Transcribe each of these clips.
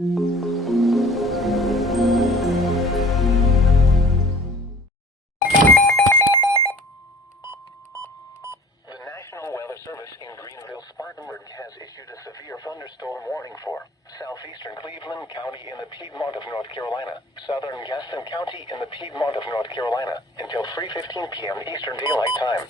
National Weather Service in Greenville-Spartanburg has issued a severe thunderstorm warning for southeastern Cleveland County in the Piedmont of North Carolina, southern Gaston County in the Piedmont of North Carolina, until 3:15 p.m. Eastern Daylight Time.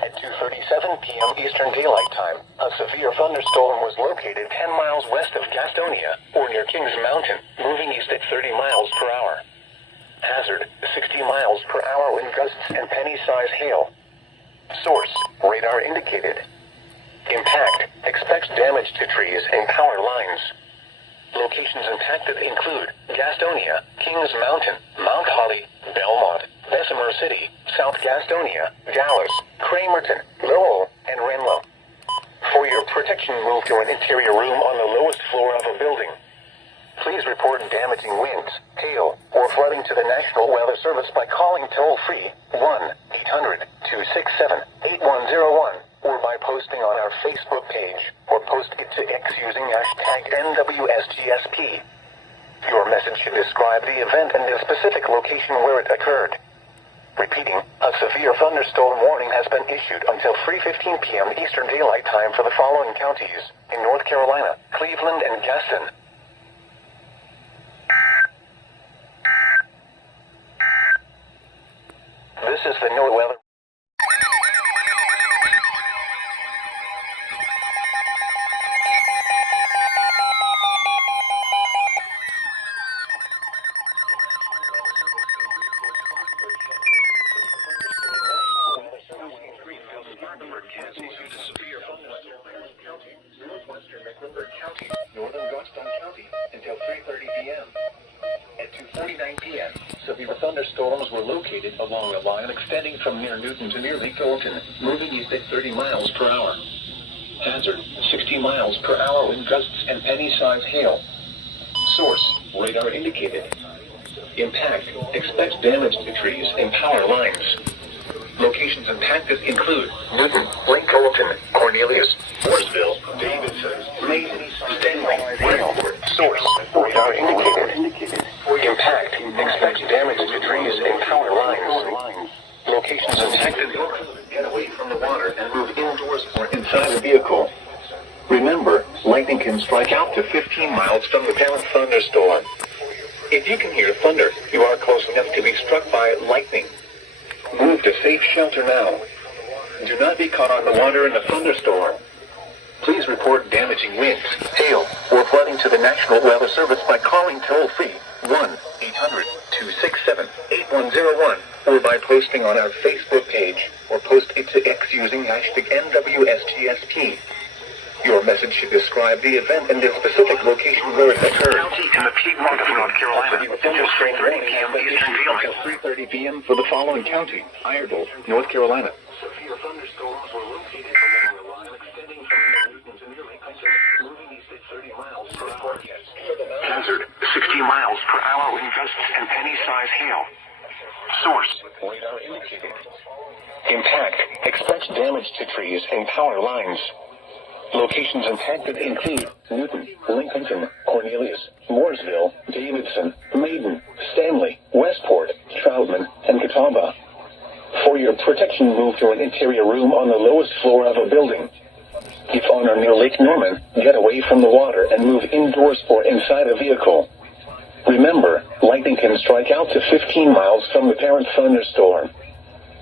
At 2:37 p.m. Eastern Daylight Time, a severe thunderstorm was located 10 miles west of Gastonia, or near Kings Mountain, moving east at 30 miles per hour. Hazard, 60 miles per hour wind gusts and penny-size hail. Source, radar indicated. Impact, expects damage to trees and power lines. Locations impacted include Gastonia, Kings Mountain, Mount Holly, Belmont, Bessemer City, South Gastonia, Dallas, Cramerton, Lowell, and Renlo. For your protection, move to an interior room on the lowest floor of a building. Please report damaging winds, hail, or flooding to the National Weather Service by calling toll-free 1-800-267-8101 or by posting on our Facebook page or post it to X using hashtag NWSGSP. Your message should describe the event and the specific location where it occurred. Repeating, a severe thunderstorm warning has been issued until 3:15 p.m. Eastern Daylight Time for the following counties in North Carolina, Cleveland, and Gaston. This is the NOAA weather. Northern Gaston County until 3:30 p.m. At 2:49 p.m., severe thunderstorms were located along a line extending from near Newton to near Lake Olton, moving east at 30 miles per hour. Hazard, 60 miles per hour wind gusts and penny-size hail. Source, radar indicated. Impact, expects damage to trees and power lines. Locations impacted include Newton, Lake Olton, Cornelius, Mooresville, Davidson, Mason, Stanley, Westport. Source, radar indicated. Impact, expects damage to trees and power lines. Locations impacted include get away from the water and move indoors or inside the vehicle. Remember, lightning can strike out to 15 miles from the parent thunderstorm. If you can hear thunder, you are close enough to be struck by lightning. Move to safe shelter now. Do not be caught on the water in a thunderstorm. Please report damaging winds, hail, or flooding to the National Weather Service by calling toll-free 1-800-267-8101 or by posting on our Facebook page or post it to X using hashtag NWSGSP. Your message should describe the event and the specific location where it occurred. County in the Piedmont of North Carolina until 3:30 p.m. Eastern Daylight. Until 3:30 p.m. for the following county: Iredell, North Carolina. Severe thunderstorms were located along the line extending from near Newton to near Lake Olton, moving east at 30 miles per hour. Hazard, 60 miles per hour wind gusts and penny-size hail. Source, radar indicated. Impact, expects damage to trees and power lines. Locations impacted include Newton, Lincolnton, Cornelius, Mooresville, Davidson, Maiden, Stanley, Westport, Troutman, and Catawba. For your protection, move to an interior room on the lowest floor of a building. If on or near Lake Norman, get away from the water and move indoors or inside a vehicle. Remember, lightning can strike out to 15 miles from the parent thunderstorm.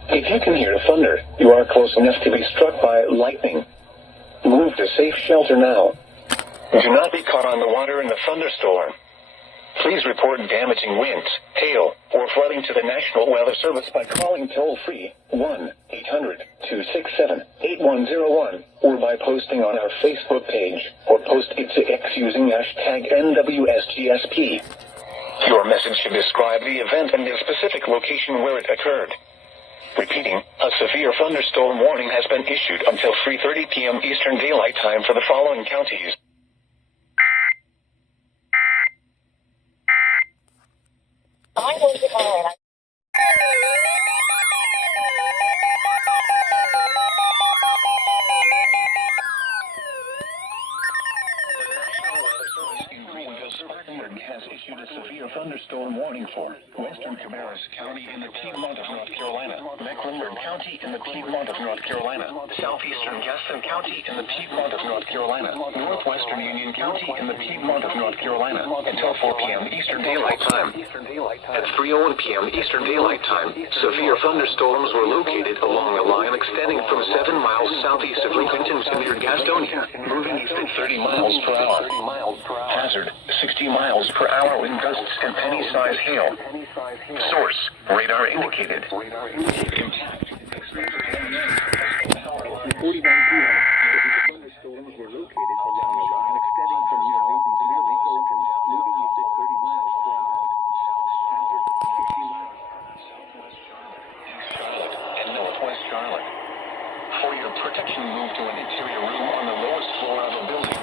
If you can hear thunder, you are close enough to be struck by lightning. Move to safe shelter now. Do not be caught on the water in the thunderstorm. Please report damaging winds, hail, or flooding to the National Weather Service by calling toll-free 1-800-267-8101 or by posting on our Facebook page or post it to X using hashtag NWSGSP. Your message should describe the event and the specific location where it occurred. Repeating, a severe thunderstorm warning has been issued until 3:30 p.m. Eastern Daylight Time for the following counties. I'm going to call it. The National Weather Service in Greenville, Spartanburg has issued a severe thunderstorm warning for western Cabarrus County in the Piedmont of North Carolina, Mecklenburg County in the Piedmont of North Carolina, southeastern Gaston County in the Piedmont of North Carolina, northwestern Union County in the Piedmont of North Carolina, until 4 p.m. Eastern Daylight Time. At 3:01 p.m. Eastern Daylight Time, severe thunderstorms were located along a line extending from 7 miles southeast of Lincoln near Gastonia, moving east at 30 miles per hour. Hazard, 60 miles per hour wind gusts and penny-size hail. Source, radar indicated. Impact. 41 p.m. Thunderstorms were located along a line extending from near Lincoln to near Lincoln, moving east at 30 miles per hour. Hazard, 60 miles southwest Charlotte and northwest Charlotte. For your protection, move to an interior room on the lowest floor of a building.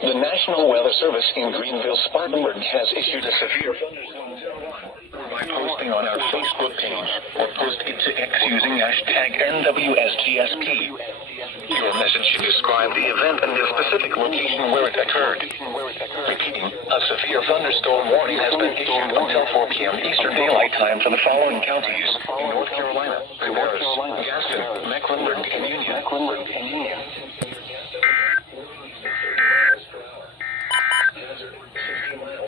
The National Weather Service in Greenville, Spartanburg has issued a severe thunderstorm by posting on our Facebook page or post it to X using hashtag NWSGSP. Your message should describe the event and the specific location where it occurred. Repeating, a severe thunderstorm warning has been issued until 4 p.m. Eastern Daylight Time for the following counties in North Carolina, Cabarrus, Gaston, Mecklenburg, and Union.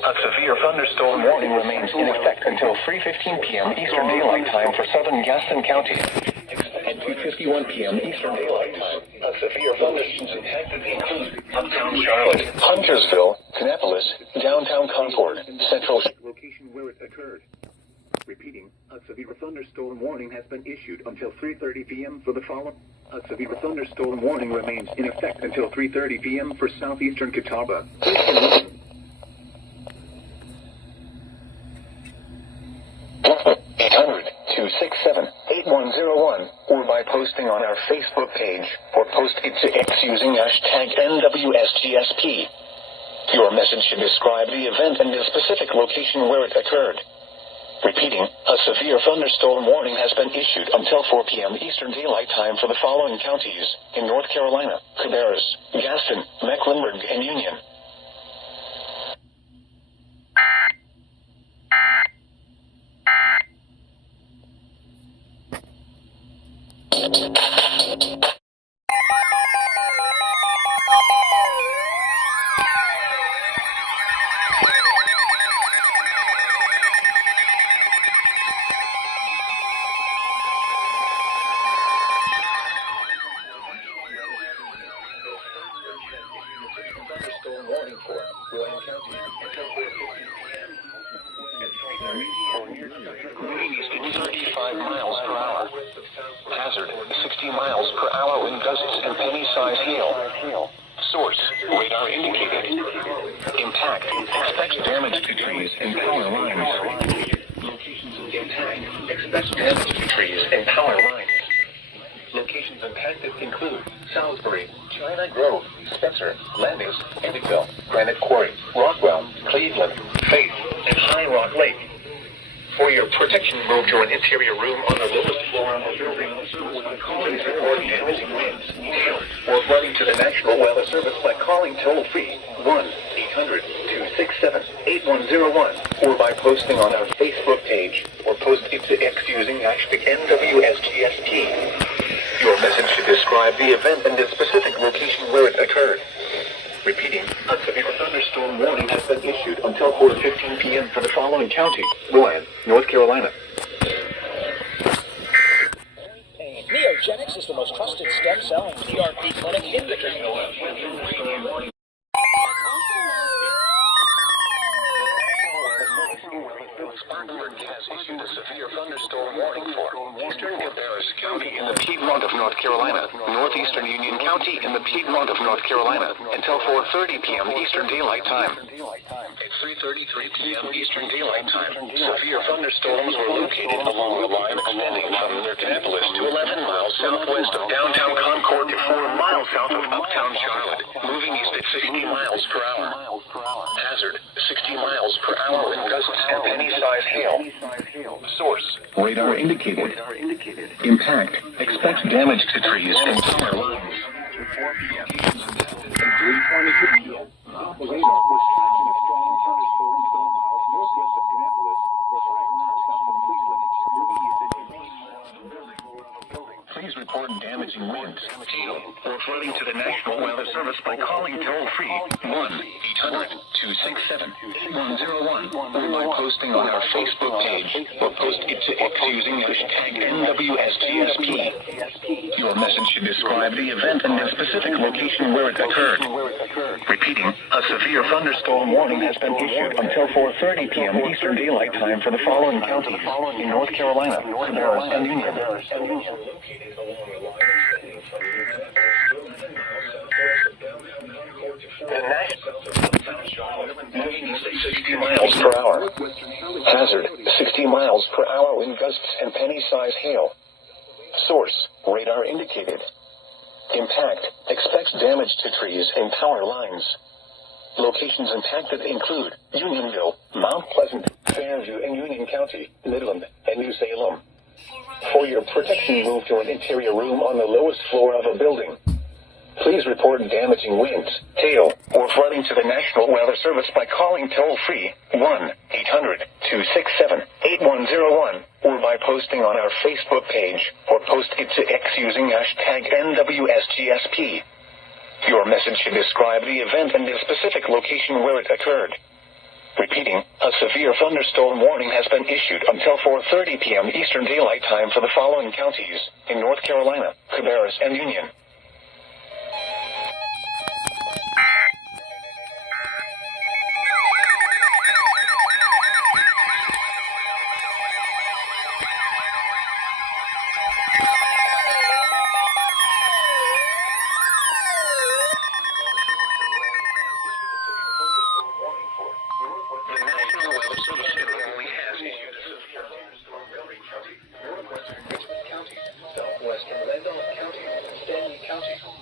A severe thunderstorm warning remains in effect until 3:15 p.m. Eastern Daylight Time for southern Gaston County. At 2:51 p.m. Eastern Daylight Time, a severe thunderstorm impacted include uptown Charlotte, Huntersville, Kannapolis, downtown Concord, central location where it occurred. Repeating, a severe thunderstorm warning has been issued until 3:30 p.m. for the following. A severe thunderstorm warning remains in effect until 3:30 p.m. for southeastern Catawba. 800-267-8101 or by posting on our Facebook page or post it to X using hashtag NWSGSP. Your message should describe the event and the specific location where it occurred. Repeating, a severe thunderstorm warning has been issued until 4 p.m. Eastern Daylight Time for the following counties in North Carolina, Cabarrus, Gaston, Mecklenburg, and Union. Thunderstorm warning for Rowan County until 35 miles per hour. Hazard, 60 miles per hour wind gusts and penny-size hail. Source, radar indicated. Impact, expect damage to trees and power lines. Locations of impact, expect damage to trees and power lines. Locations impacted include Salisbury, China Grove, Spencer, Landis, Eddyville, Granite Quarry, Rockwell, Cleveland, Faith, and High Rock Lake. For your protection, move to an interior room on the lowest floor of the building. Calling to report damaging winds, hail, or flooding to the National Weather Service by calling toll-free 1-800-267-8101 or by posting on our Facebook page or post it to X using hashtag NWSGSP. Your message should describe the event and the specific location where it occurred. Repeating, a severe thunderstorm warning has been issued until 4:15 p.m. for the following county, Rowan, North Carolina. Neogenics is the most trusted stem cell and PRP clinic in the community. Spartanburg has issued a severe thunderstorm warning for eastern Cabarrus County in the Piedmont of North Carolina, northeastern Union County in the Piedmont of North Carolina, until 4:30 p.m. Eastern Daylight Time. At 3:33 p.m. Eastern Daylight Time, severe thunderstorms were located along the line extending from near Kannapolis to 11 miles southwest of downtown Concord to 4 miles south of uptown Charlotte, moving east at 60 miles per hour. Hazard, 60 miles per hour wind gusts and penny-size hail. Source, radar indicated. Impact, expect damage to trees and power lines. 4 p.m. At 3:22 p.m. The radar was tracking a strong thunderstorm 12 miles northwest of Kannapolis, or 5 miles south of Cleveland, moving east into 20 miles from the building. Please report damaging winds, hail, or flooding to the National Weather Service by calling toll-free 1-800-267-8101 or by posting on our Facebook page or post it to X using hashtag NWSTSP. Your message should describe the event and the specific location where it occurred. Repeating, a severe thunderstorm warning has been issued until 4:30 p.m. Eastern Daylight Time for the following counties in North Carolina, Cabarrus, and Union. The 60 miles per hour. Hazard, 60 miles per hour wind gusts and penny-size hail. Source, radar indicated. Impact, expects damage to trees and power lines. Locations impacted include Unionville, Mount Pleasant, Fairview in Union County, Midland, and New Salem. For your protection, move to an interior room on the lowest floor of a building. Please report damaging winds, hail, or flooding to the National Weather Service by calling toll-free 1-800-267-8101 or by posting on our Facebook page or post it to X using hashtag NWSGSP. Your message should describe the event and the specific location where it occurred. Repeating, a severe thunderstorm warning has been issued until 4:30 p.m. Eastern Daylight Time for the following counties in North Carolina, Cabarrus, and Union.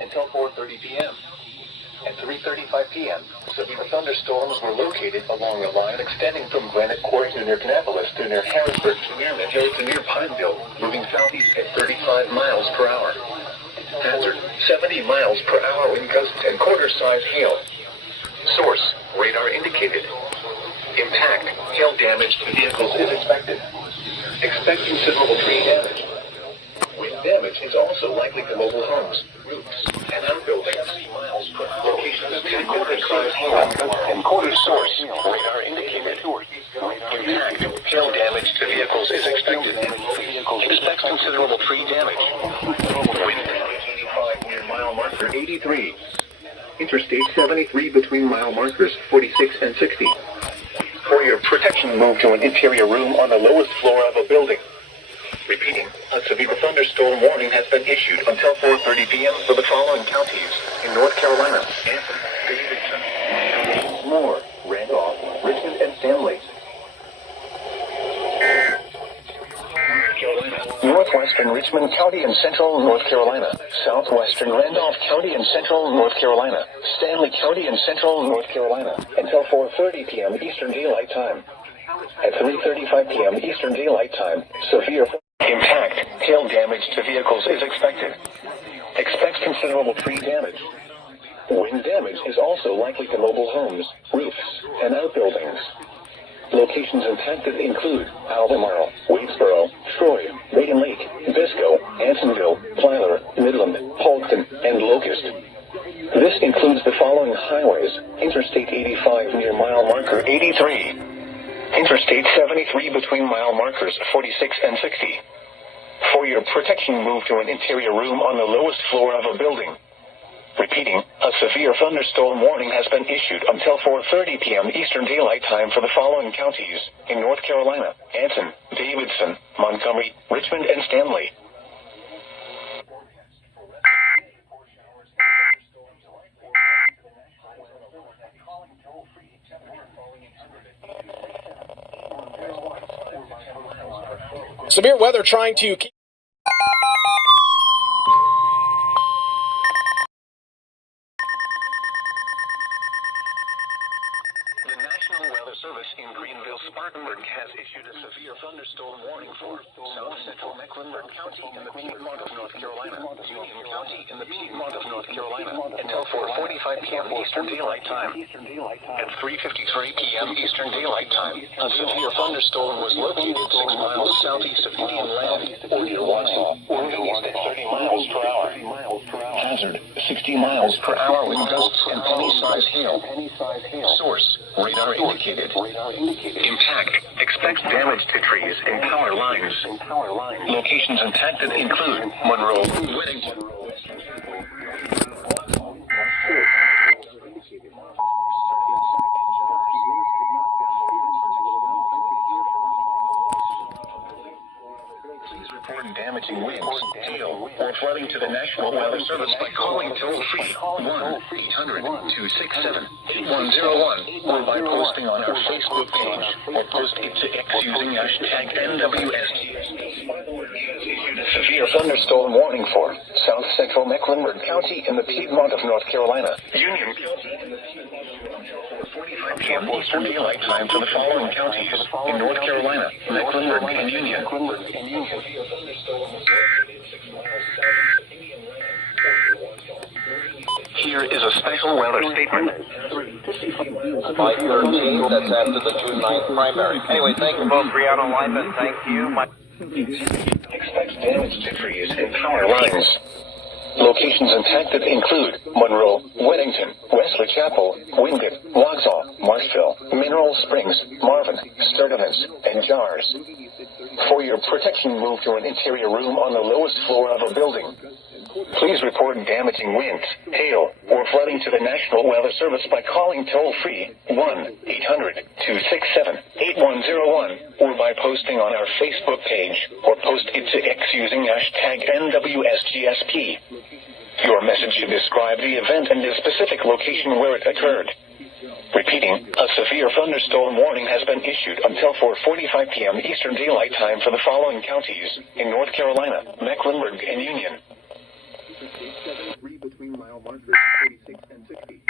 Until 4:30 p.m. At 3:35 p.m., severe thunderstorms were located along a line extending from Granite Quarry to near Kannapolis to near Harrisburg to near Hill to near Pineville, moving southeast at 35 miles per hour. Hazard, 70 miles per hour wind gusts and quarter-size hail. Source, radar indicated. Impact, hail damage to vehicles is expected. Expect considerable tree damage. Wind damage is also likely to mobile homes, roofs, and outbuildings. Locations and quarter-size hail and quarter source, radar indicated. Impact, hail damage to vehicles is expected. Expect considerable tree damage. Wind damage 85 near mile marker 83. Interstate 73 between mile markers 46 and 60. For your protection, move to an interior room on the lowest floor of a building. Repeating, a severe thunderstorm warning has been issued until 4:30 p.m. for the following counties in North Carolina: Anthem, Davidson, Moore, Randolph, Richmond, and Stanley. Northwestern Richmond County and Central North Carolina, Southwestern Randolph County and Central North Carolina, Stanley County and Central North Carolina, until 4:30 p.m. Eastern Daylight Time. At 3:35 p.m. Eastern Daylight Time, severe impact, hail damage to vehicles is expected. Expect considerable tree damage. Wind damage is also likely to mobile homes, roofs, and outbuildings. Locations impacted include Albemarle, Waitsboro, Troy, Reagan Lake, Bisco, Ansonville, Tyler, Midland, Polkton, and Locust. This includes the following highways: Interstate 85 near mile marker 83, Interstate 73 between mile markers 46 and 60. For your protection, move to an interior room on the lowest floor of a building. Repeating, a severe thunderstorm warning has been issued until 4:30 p.m. Eastern Daylight Time for the following counties in North Carolina: Anson, Davidson, Montgomery, Richmond, and Stanley. Severe weather trying to keep The National Weather Weather Service in Greenville, Spartanburg has issued a severe thunderstorm warning for south central Mecklenburg County in the Piedmont of North Carolina, Union County in the Piedmont of North Carolina, until 4:45 p.m. Eastern Daylight Time. At 3:53 p.m. Eastern Daylight Time, a severe thunderstorm was located 6 miles southeast of Indian Land, or near Waxhaw, moving east at 30 miles per hour. Hazard, 60 miles per hour wind gusts and penny-sized hail. Source, radar indicated. Impact, expect damage to trees and power lines. Locations impacted include Monroe, Weddington. Report damaging winds, hail, or flooding to the National Weather Service by calling toll-free 1-800-267-8101 or by posting on our Facebook page or post it to X using hashtag NWSTSP. Severe thunderstorm warning for south central Mecklenburg County in the Piedmont of North Carolina, Union County in the Piedmont of 45 p.m. Eastern Daylight Time for the following counties in North Carolina, Mecklenburg and Union. Here is a special weather statement. 5:13, that's after the June 9th primary. Anyway, thank you both for your alignment. Thank you. Expect damage to trees and power lines. Locations impacted include Monroe, Weddington, Wesley Chapel, Wingate, Waxhaw, Marshville, Mineral Springs, Marvin, Sturdivant, and Jars. For your protection, move to an interior room on the lowest floor of a building. Please report damaging winds, hail, or flooding to the National Weather Service by calling toll-free 1-800-267-8101 or by posting on our Facebook page or post it to X using hashtag NWSGSP. Your message should describe the event and the specific location where it occurred. Repeating, a severe thunderstorm warning has been issued until 4:45 p.m. Eastern Daylight Time for the following counties in North Carolina, Mecklenburg, and Union. Between mile markers 46 and 60.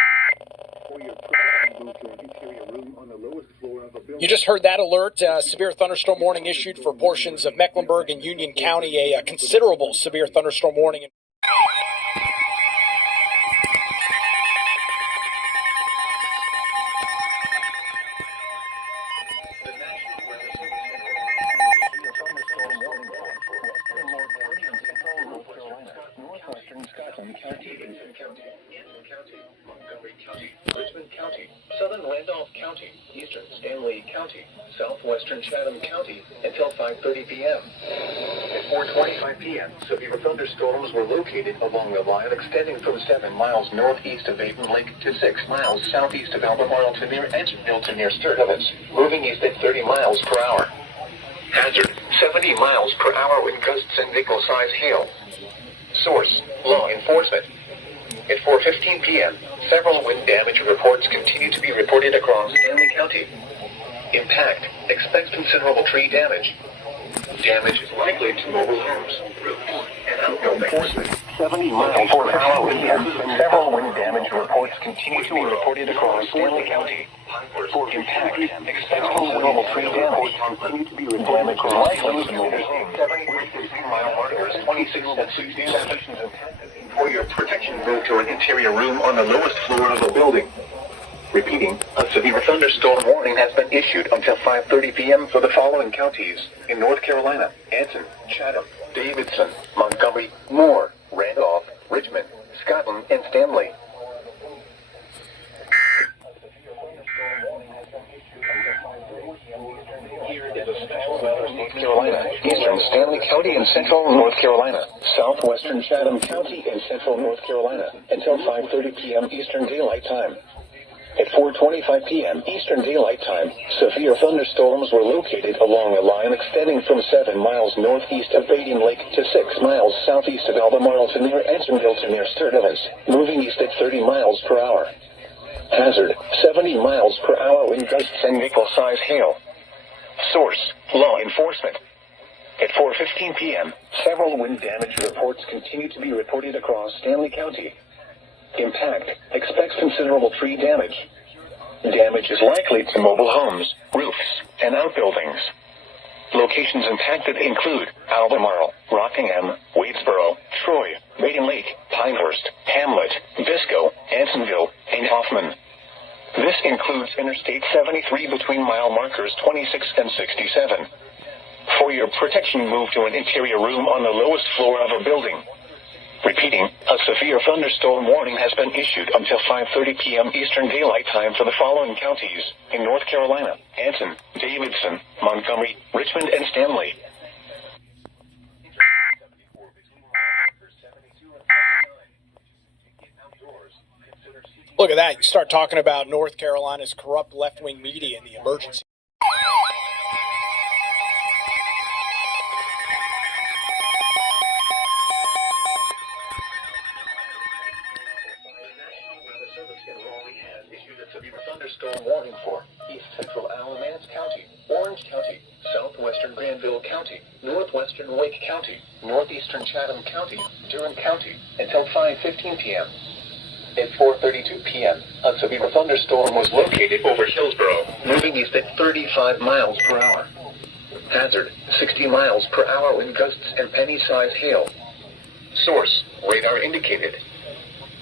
For your protection, move to an interior room on the lowest floor of a building. You just heard that alert. Severe thunderstorm warning issued for portions of Mecklenburg and Union County. A considerable severe thunderstorm warning. Richmond County, Southern Randolph County, Eastern Stanley County, Southwestern Chatham County until 5:30 p.m. At 4:25 p.m., severe thunderstorms were located along the line extending from 7 miles northeast of Avon Lake to 6 miles southeast of Albemarle to near Edgemere to near Sturdivant, moving east at 30 miles per hour. Hazard, 70 miles per hour wind gusts and nickel-size hail. Source, law enforcement. At 4:15 p.m., several wind damage reports continue to be reported across Stanley County. Impact, expect considerable tree damage. Damage likely to mobile homes, roofs, and outbuildings. 70 miles per hour wind gusts and several wind damage reports continue to be reported across Stanley County. Impact, expect considerable tree damage. Damage likely to mobile homes. 70-mile markers 26 and 67. For your protection, move to an interior room on the lowest floor of a building. Repeating, a severe thunderstorm warning has been issued until 5:30 p.m. for the following counties in North Carolina: Anson, Chatham, Davidson, Montgomery, Moore, Randolph, Richmond, Scotland, and Stanley. Here is a special weather North Carolina, Eastern Stanley County and Central North Carolina, Southwestern Chatham County and Central North Carolina, until 5:30 p.m. Eastern Daylight Time. At 4:25 p.m. Eastern Daylight Time, severe thunderstorms were located along a line extending from 7 miles northeast of Bading Lake to 6 miles southeast of Albemarle to near Edgemere to near Sturdivant, moving east at 30 miles per hour. Hazard, 70 miles per hour wind gusts and nickel-size hail. Source, law enforcement. At 4:15 p.m., several wind damage reports continue to be reported across Stanley County. Impact, expects considerable tree damage. Damage is likely to mobile homes, roofs, and outbuildings. Locations impacted include Albemarle, Rockingham, Wadesboro, Troy, Maiden Lake, Pinehurst, Hamlet, Biscoe, Ansonville, and Hoffman. This includes Interstate 73 between mile markers 26 and 67. For your protection, move to an interior room on the lowest floor of a building. Repeating, a severe thunderstorm warning has been issued until 5:30 p.m. Eastern Daylight Time for the following counties in North Carolina: Anson, Davidson, Montgomery, Richmond, and Stanley. Look at that. You start talking about North Carolina's corrupt left-wing media and the emergency. Thunderstorm warning for East Central Alamance County, Orange County, Southwestern Granville County, Northwestern Wake County, Northeastern Chatham County, Durham County, until 5:15 p.m. At 4:32 p.m., a severe thunderstorm was located over Hillsborough, moving east at 35 miles per hour. Hazard, 60 miles per hour wind gusts and penny-size hail. Source, radar indicated.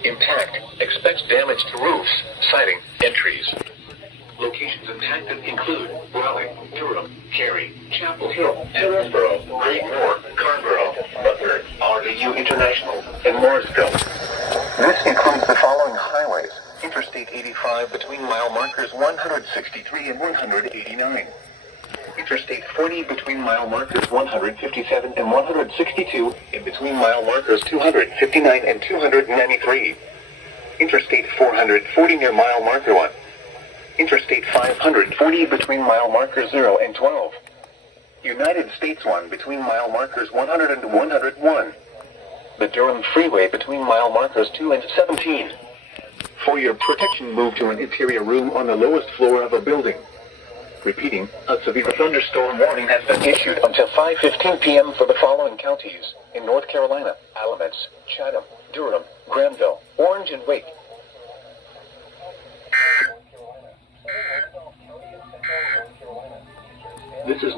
Impact, expects damage to roofs, siding, and trees. Locations impacted include Raleigh, Durham, Cary, Chapel Hill, Hillsborough, Great Newark, Carrboro, Butler, RDU International, and Morrisville. This includes the following highways: Interstate 85 between mile markers 163 and 189. Interstate 40 between mile markers 157 and 162 and between mile markers 259 and 293. Interstate 440 near mile marker 1. Interstate 540 between mile markers 0 and 12. United States 1 between mile markers 100 and 101. The Durham Freeway between mile markers 2 and 17. For your protection, move to an interior room on the lowest floor of a building. Repeating, a severe thunderstorm warning has been issued until 5:15 p.m. for the following counties in North Carolina: Alamance, Chatham, Durham, Granville, Orange, and Wake. This is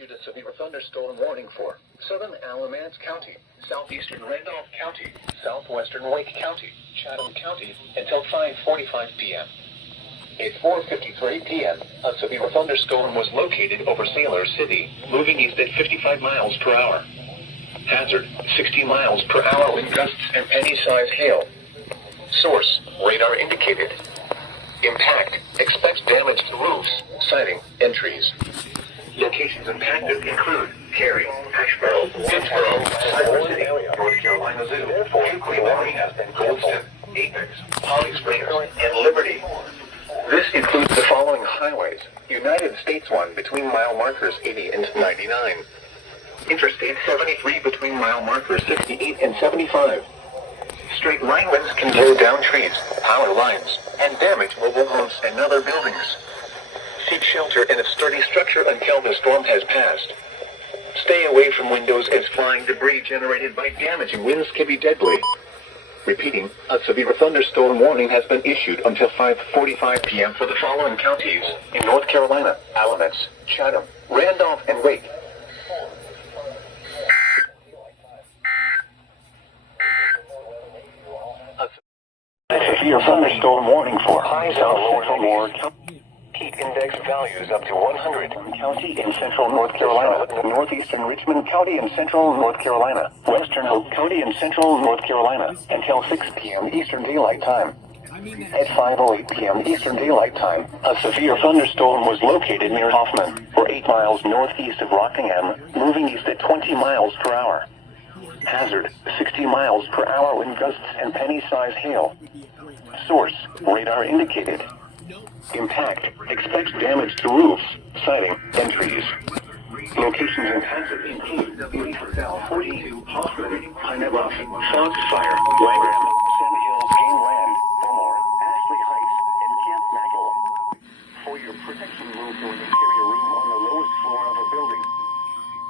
issued a severe thunderstorm warning for Southern Alamance County, Southeastern Randolph County, Southwestern Wake County, Chatham County, until 5:45 p.m. At 4:53 p.m., a severe thunderstorm was located over Sailor City, moving east at 55 miles per hour. Hazard, 60 miles per hour wind gusts and penny-size hail. Source, radar indicated. Impact, expects damage to roofs, siding, and trees. Locations impacted include Cary, Asheboro, Wadesboro, Cypress City, North Carolina Zoo, Hickory Valley, Goldston, Apex, Holly Springs, and Liberty. This includes the following highways: United States 1 between mile markers 80 and 99. Interstate 73 between mile markers 68 and 75. Straight line winds can blow down trees, power lines, and damage mobile homes and other buildings. Seek shelter in a sturdy structure until the storm has passed. Stay away from windows as flying debris generated by damaging winds can be deadly. Repeating, a severe thunderstorm warning has been issued until 5:45 p.m. for the following counties in North Carolina: Alamance, Chatham, Randolph, and Wake. A severe thunderstorm warning for high South Central Ward. Heat index values up to 100. County in central North Carolina, northeastern Richmond County in central North Carolina, western Hope County in central North Carolina, until 6 p.m. Eastern Daylight Time. At 5:08 p.m. Eastern Daylight Time, a severe thunderstorm was located near Hoffman, or 8 miles northeast of Rockingham, moving east at 20 miles per hour. Hazard, 60 miles per hour wind gusts and penny-size hail. Source, radar indicated. Impact, expects damage to roofs, siding, and trees. Locations impacted include Beautiful 42, Hoffman, Pine Bluff, Foxfire, Wagram, Sand Hills, Game Land, Fillmore, Ashley Heights, and Camp Magdala. For your protection, move to an interior room on the floor of a building.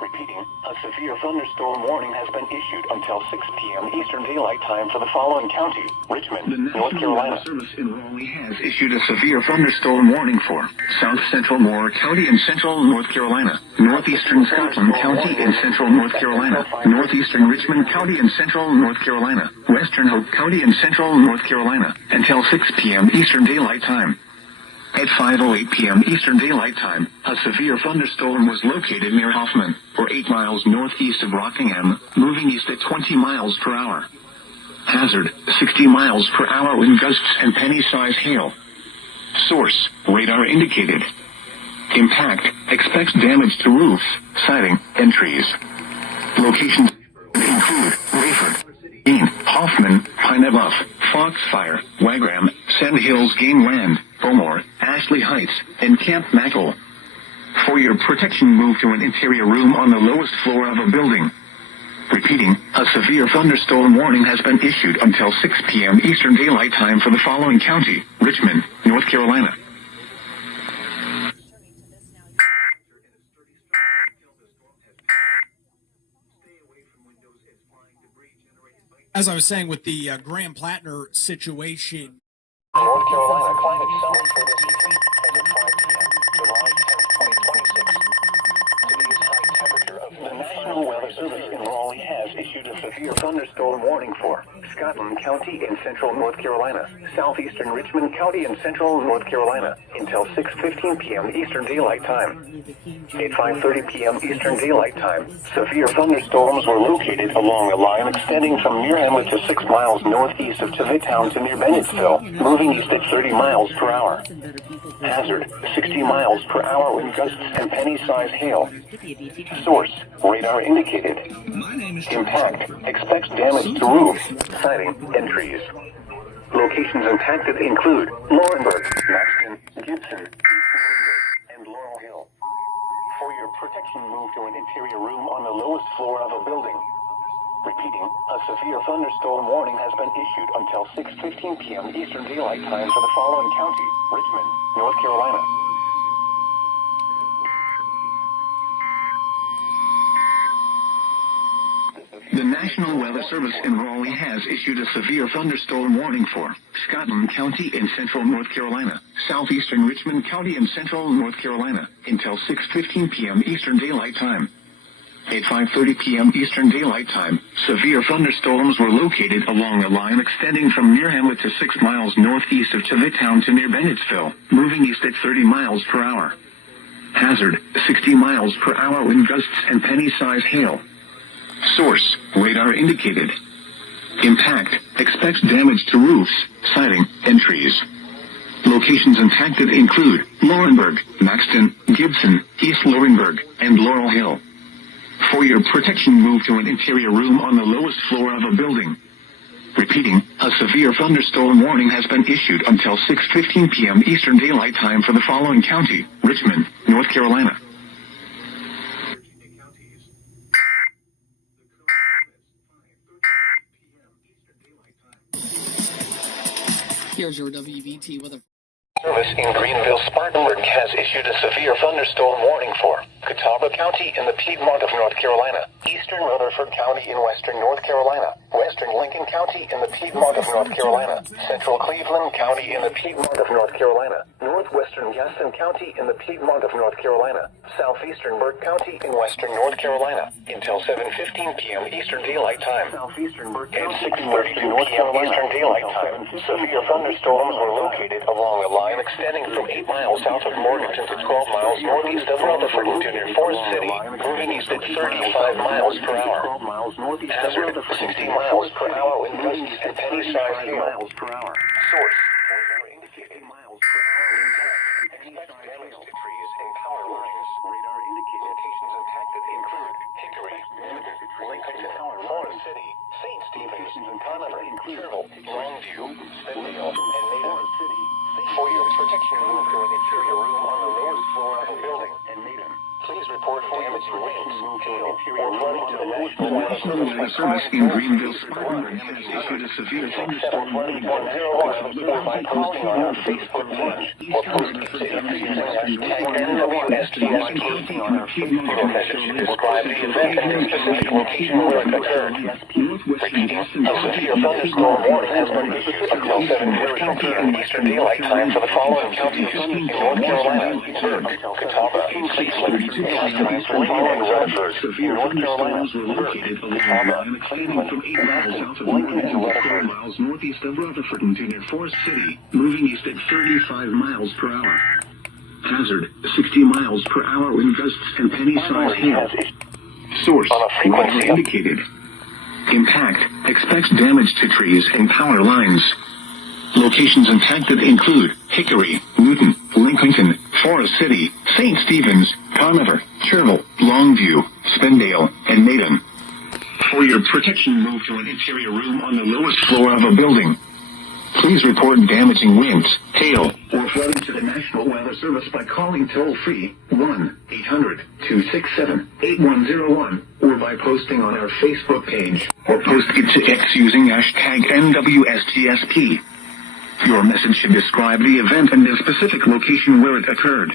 Repeating, a severe thunderstorm warning has been issued until 6 p.m. Eastern Daylight Time for the following county: Richmond, North Carolina. The National Weather Service in Raleigh has issued a severe thunderstorm warning for South Central Moore County in central North Carolina, northeastern Scotland County in central North Carolina, northeastern Richmond County in central North Carolina, western Hope County in central North Carolina, until 6 p.m. Eastern Daylight Time. At 5:08 p.m. Eastern Daylight Time, a severe thunderstorm was located near Hoffman, or 8 miles northeast of Rockingham, moving east at 20 miles per hour. Hazard, 60 miles per hour wind gusts and penny-size hail. Source, radar indicated. Impact, expects damage to roofs, siding, and trees. Locations include Rayford, Dean, Hoffman, Pine Bluff, Foxfire, Wagram, Sand Hills Game Land, Bowmore, Ashley Heights, and Camp Mackle. For your protection, move to an interior room on the lowest floor of a building. Repeating, a severe thunderstorm warning has been issued until 6 p.m. Eastern Daylight Time for the following county: Richmond, North Carolina. As I was saying with the Graham Plattner situation. North Carolina climate summary for this evening as of 5 p.m. July 10, 2026. Today's high temperature of the National Weather Service in Raleigh has issued a severe thunderstorm warning for Scotland County in central North Carolina, southeastern Richmond County in central North Carolina, until 6:15 p.m. Eastern Daylight Time. At 5:30 p.m. Eastern Daylight Time, severe thunderstorms were located along a line extending from near Hamlet to 6 miles northeast of Tivitown to near Bennettsville, moving east at 30 miles per hour. Hazard, 60 miles per hour wind gusts and penny-size hail. Source, radar indicated. Impact, expects damage to roofs, siding, and trees. Locations impacted include Laurinburg, Maxton, Gibson, and Laurel Hill. For your protection, move to an interior room on the lowest floor of a building. Repeating, a severe thunderstorm warning has been issued until 6:15 p.m. Eastern Daylight Time for the following county: Richmond, North Carolina. The National Weather Service in Raleigh has issued a severe thunderstorm warning for Scotland County in central North Carolina, southeastern Richmond County in central North Carolina, until 6:15 p.m. Eastern Daylight Time. At 5:30 p.m. Eastern Daylight Time, severe thunderstorms were located along a line extending from near Hamlet to 6 miles northeast of Tivitown to near Bennettsville, moving east at 30 miles per hour. Hazard, 60 miles per hour wind gusts and penny-size hail. Source, radar indicated. Impact, expects damage to roofs, siding, and trees. Locations impacted include Laurinburg, Maxton, Gibson, East Laurinburg, and Laurel Hill. For your protection, move to an interior room on the lowest floor of a building. Repeating, a severe thunderstorm warning has been issued until 6:15 p.m. Eastern Daylight Time for the following county: Richmond, North Carolina. Here's your WVT weather. Service in Greenville, Spartanburg has issued a severe thunderstorm warning for Catawba County in the Piedmont of North Carolina, eastern Rutherford County in western North Carolina, western Lincoln County in the Piedmont of North Carolina, central Cleveland County in the Piedmont of North Carolina, northwestern Gaston County in the Piedmont of North Carolina, southeastern Burke County in western North Carolina, until 7:15 p.m. Eastern Daylight Time. Southeastern Burke County at 6:32 p.m. Eastern Daylight Time, severe thunderstorms were located along a line extending from 8 miles south of Morganton to 12 miles northeast of Rutherford to near Forest City, moving east at 35 miles per hour. Hazard, 60 miles per hour wind gusts and penny-size hail. Source, radar indicated. Miles per hour wind gusts and penny-size damage to trees and power lines. Radar indicated. Locations impacted include Hickory, Lincoln, Forest City, St. Stephen's, Conover, Cherville, Longview, Spindale, and Maiden. For your protection, move to an interior room on the lowest floor of a building. Please report damage damaging winds, hail, or flooding to the The National Weather Service in Greenville, Spartanburg has issued a severe thunderstorm warning for or by posting on our Facebook page or post it to using hashtag NWSTSP. Your message should describe the event and the specific location where it occurred. Repeating, a severe thunderstorm warning has been issued until 7:30 p.m. Eastern Daylight Time for the following counties in North Carolina: Burke, Catawba, Cleveland, Gaston, Lincoln, and Rutherford. Severe North Carolina: thunderstorms were located along Catawba, Cleveland from 8 miles south of Lincoln, Morgan and to 4 Rutherford. miles northeast of Rutherford into near Forest City, moving east at 35 miles per hour. Hazard, 60 miles per hour wind gusts and penny-sized hail. Source, On a frequency weather indicated. Impact, expects damage to trees and power lines. Locations impacted include Hickory, Newton, Lincoln, Forest City, St. Stephen's, Conover, Cherville, Longview, Spindale, and Maiden. For your protection, move to an interior room on the lowest floor of a building. Please report damaging winds, hail, or flooding to the National Weather Service by calling toll-free 1-800-267-8101 or by posting on our Facebook page or post it to X using hashtag NWSTSP. Your message should describe the event and the specific location where it occurred.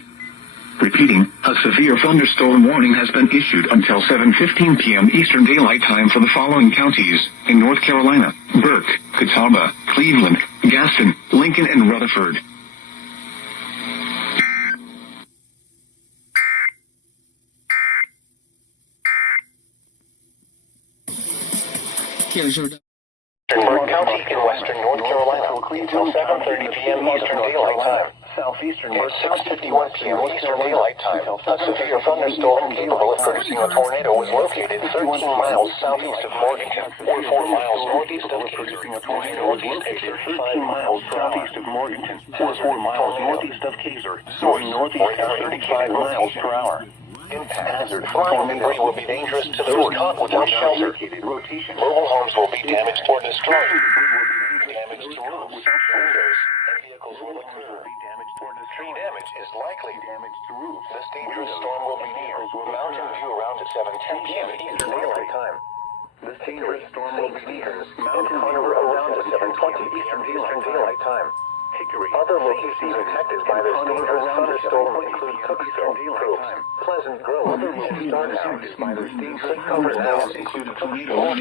Repeating, a severe thunderstorm warning has been issued until 7:15 p.m. Eastern Daylight Time for the following counties in North Carolina: Burke, Catawba, Cleveland, Gaston, Lincoln, and Rutherford. Here's your Burke County in western North Carolina until 7:30 p.m. Eastern Daylight Time. Southeastern Burke County 6:51 p.m. Eastern Daylight Time. A severe thunderstorm capable of producing a tornado was located 13 miles southeast of Morganton, or 4 miles northeast of Kaiser. Northeast at 13 miles southeast of Morganton, or 4 miles northeast of Kaiser. Soaring northeast at 35 miles per hour. Impact hazard. Flying debris will be dangerous to those caught without shelter. Mobile homes will be damaged or destroyed. Damage to roofs, windows, and vehicles will occur. Tree damage is likely. This dangerous storm will be near Mountain View around at 7:10 p.m. Eastern Daylight Time. This dangerous storm will be near Mountain View around at 7:20 Eastern Daylight Time. Other locations affected by this dangerous thunderstorm include Cooksville, Groves, Pleasant Grove, and Startown. Take cover now. Move to a basement or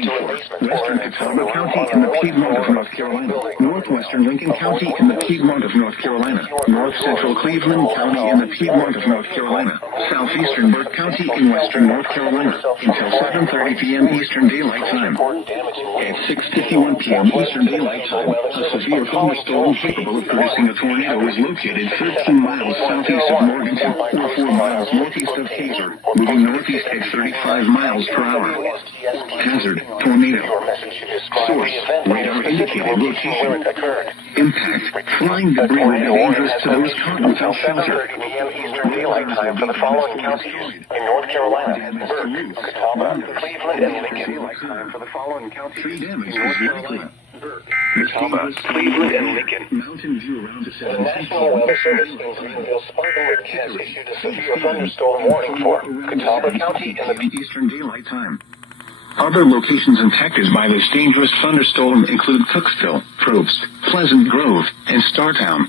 Western Catawba County in the Piedmont of North Carolina, northwestern Lincoln County in the Piedmont of North Carolina, north central Cleveland County in the Piedmont of North Carolina, southeastern Burke County in western North Carolina until 7:30 p.m. Eastern Daylight Time. At 6:51 p.m. Eastern Daylight Time, a severe thunderstorm capable of producing a tornado is located 13 miles southeast of Morganton, or 4 miles northeast of Kaiser, moving northeast at 35 miles per hour. Hazard, tornado. Source, radar indicated location. Impact, flying debris will be dangerous to those caught without shelter. 7:30 p.m. Eastern Daylight Time for the following counties in North Carolina: Burke, Catawba, Cleveland, and Lincoln. Tree damage is likely. Catawba, Cleveland, and Lincoln. Mountain View around at The National Weather Service in Greenville, Spartanburg has issued a severe thunderstorm warning for Catawba County in the Eastern Daylight Time. Other locations impacted by this dangerous thunderstorm include Cooksville, Probst, Pleasant Grove, and Startown.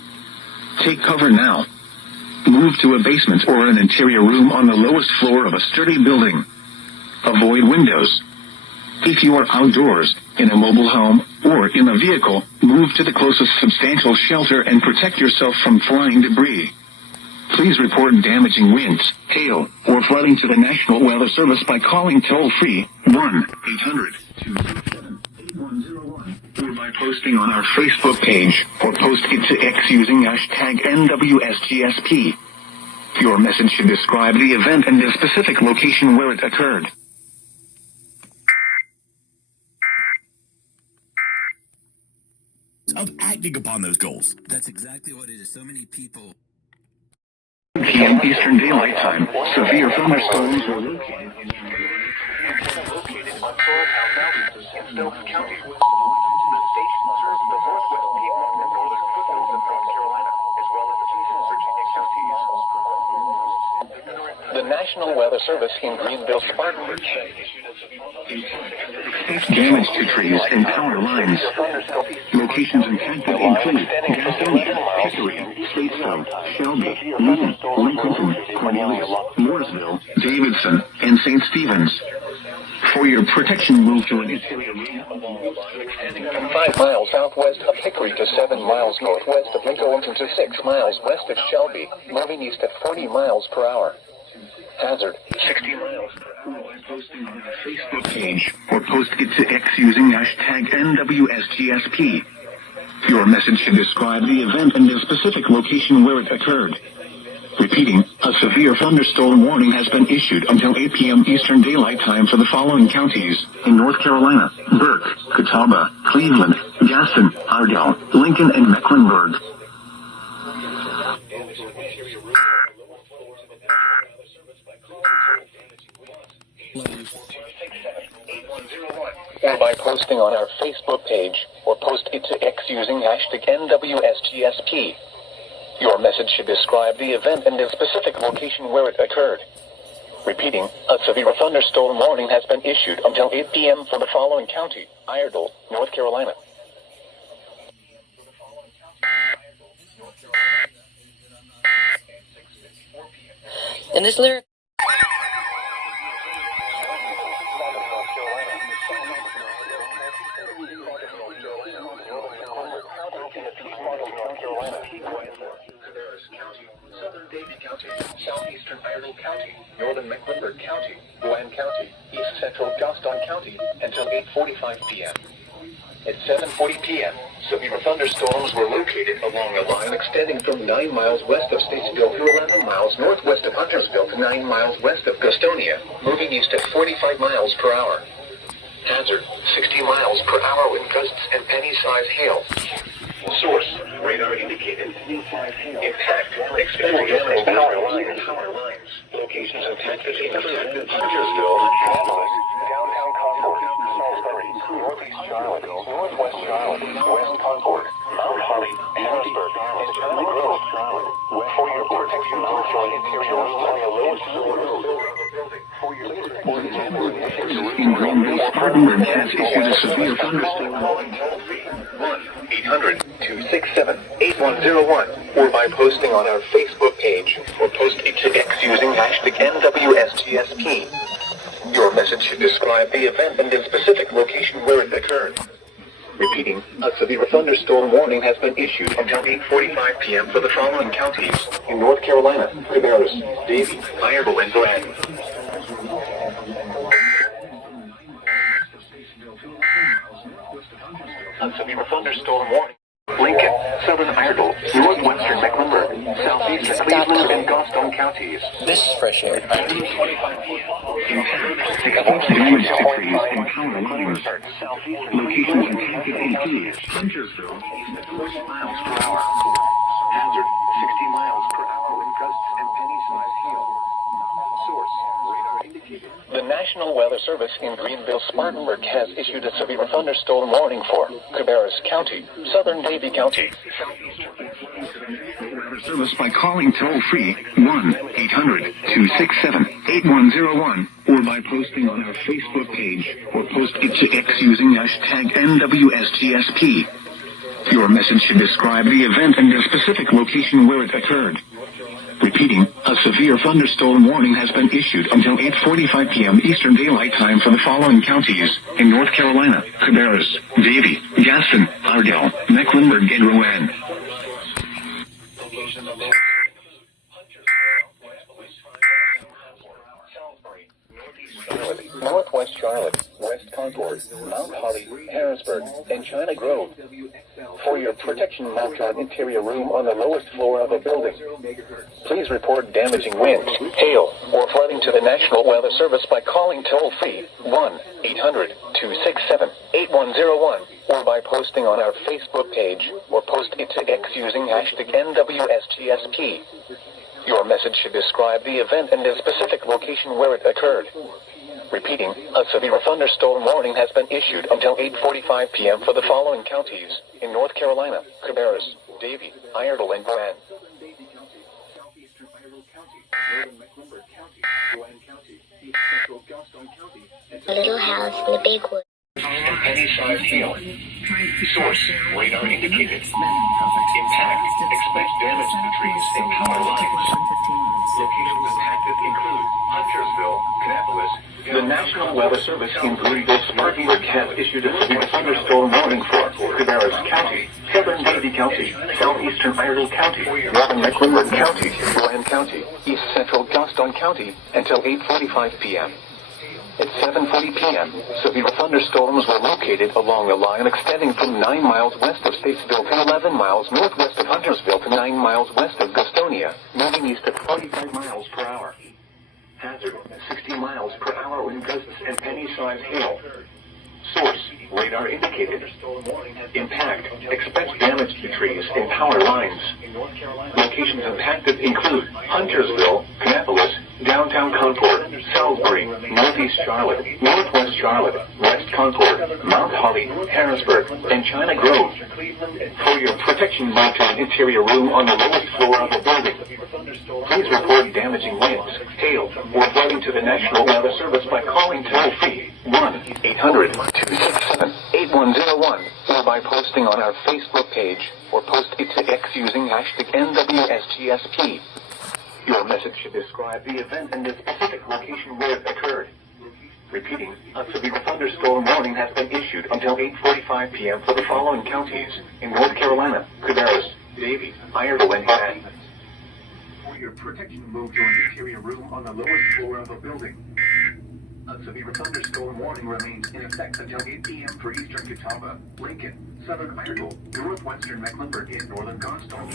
Take cover now. Move to a basement or an interior room on the lowest floor of a sturdy building. Avoid windows. If you are outdoors, in a mobile home, or in a vehicle, move to the closest substantial shelter and protect yourself from flying debris. Please report damaging winds, hail, or flooding to the National Weather Service by calling toll-free 1-800-267-8101 or by posting on our Facebook page or post it to X using hashtag NWSTSP. Your message should describe the event and the specific location where it occurred. Of acting upon those goals. That's exactly what it is. So many people. p.m. Eastern Daylight Time. Severe thunderstorms were located on Floral Mountains in Stokes County. The station serves the northwest Piedmont and northern foothills of North Carolina, as well as adjacent Virginia counties. The National Weather Service in Greenville, Spartanburg. Damage to trees and power lines. Locations impacted include Gastonia, Hickory, Statesville, Shelby, Newton, Lincoln, Cornelius, Mooresville, Davidson, and St. Stephen's. For your protection, move to an interior room. From 5 miles southwest of Hickory to 7 miles northwest of Lincoln to 6 miles west of Shelby, moving east at 40 miles per hour. Hazard, 60 miles per hour. By posting on our Facebook page or post it to X using hashtag NWSGSP. Your message should describe the event and the specific location where it occurred. Repeating, a severe thunderstorm warning has been issued until 8 p.m. Eastern Daylight Time for the following counties in North Carolina: Burke, Catawba, Cleveland, Gaston, Ardell, Lincoln, and Mecklenburg. Or by posting on our Facebook page or post it to X using hashtag NWSGSP. Your message should describe the event and the specific location where it occurred. Repeating, a severe thunderstorm warning has been issued until 8 p.m. for the following county: Iredell, North Carolina. And this lyric. Southern Davie County, southeastern Iredell County, northern Mecklenburg County, Rowan County, east central Gaston County, until 8:45 p.m. At 7:40 p.m., severe thunderstorms were located along a line extending from 9 miles west of Statesville to 11 miles northwest of Huntersville to 9 miles west of Gastonia, moving east at 45 miles per hour. Hazard, 60 miles per hour with gusts and penny-sized hail. Source, radar indicated. Impact, expected damage to power lines. Locations impacted include Huntersville, Downtown Concord, Salisbury, Northeast Charlotte, Northwest Charlotte, West Concord, Mount Holly, Harrisburg, and China Grove. For your protection, mount the interior room on the lowest floor. For your latest report of damage to the interior room, In Greenville, Spartanburg has issued a severe thunderstorm. 1-800-267-8101, or by posting on our Facebook page, or post it to X using hashtag NWSGSP. Your message should describe the event and the specific location where it occurred. Repeating, a severe thunderstorm warning has been issued until 8:45 p.m. for the following counties in North Carolina: Cabarrus, Davie, Iredell, and Bragg. A severe thunderstorm warning. Lincoln, southern Iredell, northwestern Mecklenburg, southeastern Cleveland, and Gaston counties. This is fresh air. Damage to trees and power lines. Locations impacted include Huntersville, east at 40 miles per hour. Hazard, 60 miles per hour with gusts and penny-sized hail. Source, radar indicated. The National Weather Service in Greenville, Spartanburg has issued a severe thunderstorm warning for Cabarrus County, Southern Davie County. Weather Service by calling toll-free 1-800-267-8101 or by posting on our Facebook page or post it to X using hashtag NWSGSP. Your message should describe the event and the specific location where it occurred. Repeating, a severe thunderstorm warning has been issued until 8:45 p.m. Eastern Daylight Time for the following counties in North Carolina: Cabarrus, Davie, Gaston, Ardell, Mecklenburg, and Rowan. Northwest Charlotte, West Concord, Mount Holly, Harrisburg, and China Grove. For your protection, mount an interior room on the lowest floor of a building. Please report damaging winds, hail, or flooding to the National Weather Service by calling toll-free 1-800-267-8101 or by posting on our Facebook page or post it to X using hashtag NWSGSP. Your message should describe the event and the specific location where it occurred. Repeating, a severe thunderstorm warning has been issued until 8:45 p.m. for the following counties in North Carolina: Cabarrus, Davie, Iredell, and Rowan. County, Northern Mecklenburg County, Rowan County, East Central Gaston County, and A little house in the big wood. any size hail. Source, radar indicated. Impact, expect damage to trees and power lines. Locations impacted include Huntersville, Kannapolis. The National Weather Service in Greenville, Spartanburg has issued a severe thunderstorm warning for Cabarrus County, Southern Davie County, Southeastern Iredell County, Northern Mecklenburg County, Rowan County, East Central Gaston County until 8:45 p.m. At 7:40 p.m., severe thunderstorms were located along a line extending from 9 miles west of Statesville to 11 miles northwest of Huntersville to 9 miles west of Gastonia, moving east at 45 miles per hour. Hazard, 60 miles per hour wind gusts and any size hail. Source, radar indicated. Impact, expect damage to trees and power lines. Locations impacted include Huntersville, Kannapolis, downtown Concord, Salisbury, northeast Charlotte, northwest Charlotte, west Concord, Mount Holly, Harrisburg, and China Grove. For your protection, move to an interior room on the lowest floor of the building. Please report damaging winds, hail, or flooding to the National Weather Service by calling toll-free 1-800-267-8101 or by posting on our Facebook page or post it to X using hashtag NWSGSP. Your message should describe the event and the specific location where it occurred. Repeating, a severe thunderstorm warning has been issued until 8:45 p.m. for the following counties in North Carolina: Cabarrus, Davie, Iredell, and Hammond. For your protection, move to an interior room on the lowest floor of a building. A severe thunderstorm warning remains in effect until 8 p.m. for eastern Catawba, Lincoln, southern Iredell, northwestern Mecklenburg, and northern Gaston.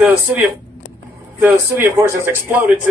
The city, of course, has exploded.